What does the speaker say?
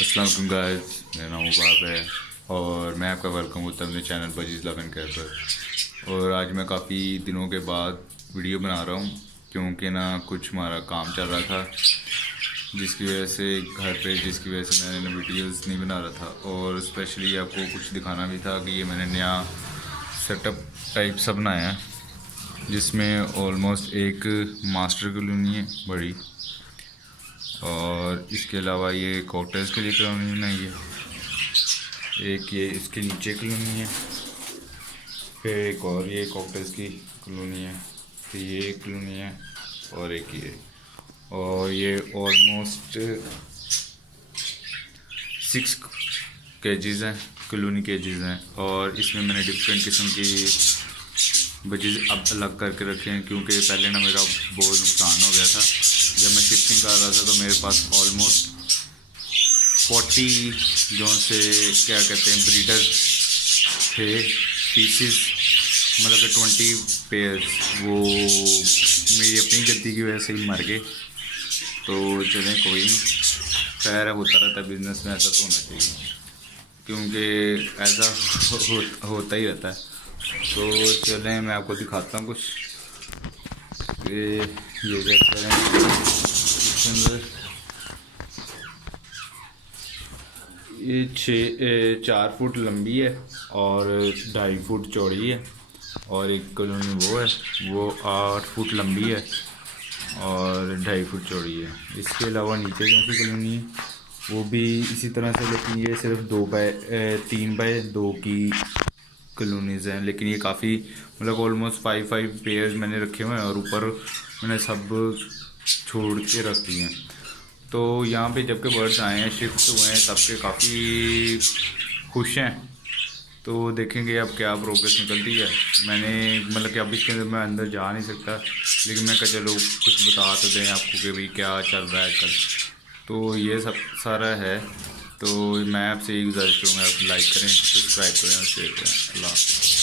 अस्सलाम वालेकुम गाइस, मेरा नाम उबाब है और मैं आपका वेलकम होता हूँ अपने चैनल पर जिस लव एंड केयर पर। और आज मैं काफ़ी दिनों के बाद वीडियो बना रहा हूँ क्योंकि ना कुछ हमारा काम चल रहा था जिसकी वजह से घर पे जिसकी वजह से मैंने वीडियोस नहीं बना रहा था। और स्पेशली आपको कुछ दिखाना भी था कि ये मैंने नया सेटअप टाइप सा बनाया है जिसमें ऑलमोस्ट एक मास्टर कॉलोनी है बड़ी, और इसके अलावा ये कॉकटेल्स के लिए कॉलोनी बनाई है, एक ये इसके नीचे कॉलोनी है, फिर एक और ये कॉकटेल्स की कॉलोनी है, फिर ये एक कॉलोनी है और एक ये। और ये ऑलमोस्ट 6 केजीज़ हैं, कॉलोनी केजीज़ हैं। और इसमें मैंने डिफरेंट किस्म की बचीज़ अब अलग करके रखे हैं क्योंकि पहले ना मेरा बहुत नुकसान हो गया था जब मैं शिफ्टिंग कर रहा था। तो मेरे पास ऑलमोस्ट 40 जो से क्या कहते हैं ब्रीडर थे पीसेस, मतलब कि 20 पेयर्स, वो मेरी अपनी गलती की वजह से ही मर गए। तो चलें कोई नहीं, खैर होता रहता है बिज़नेस में, ऐसा तो होना चाहिए क्योंकि ऐसा होता ही रहता है। तो चलें मैं आपको दिखाता हूँ कुछ, ये चेक करें इसके अंदर। ये 4 फुट लंबी है और 2.5 फुट चौड़ी है, और एक कॉलोनी वो है वो 8 फुट लंबी है और 2.5 फुट चौड़ी है। इसके अलावा नीचे कौन सी कॉलोनी है वो भी इसी तरह से, लेकिन ये सिर्फ 3 बाय 2 की कॉलोनीज़ हैं। लेकिन ये काफ़ी मतलब ऑलमोस्ट 5 पेयर्स मैंने रखे हुए हैं और ऊपर मैंने सब छोड़ के रख दिए हैं। तो यहाँ पे जब के बर्ड्स आए हैं, शिफ्ट हुए हैं, तब के काफ़ी खुश हैं। तो देखेंगे अब क्या प्रोग्रेस निकलती है। मैंने मतलब कि अब इसके अंदर मैं अंदर जा नहीं सकता, लेकिन मैं कहा चलो कुछ बता तो दें आपको कि भाई क्या चल रहा है आजकल। तो ये सब सारा है। तो मैं आपसे यही गुजारिश करूँगा, आप लाइक करें, सब्सक्राइब करें और शेयर करें। अल्लाह हाफ़िज़।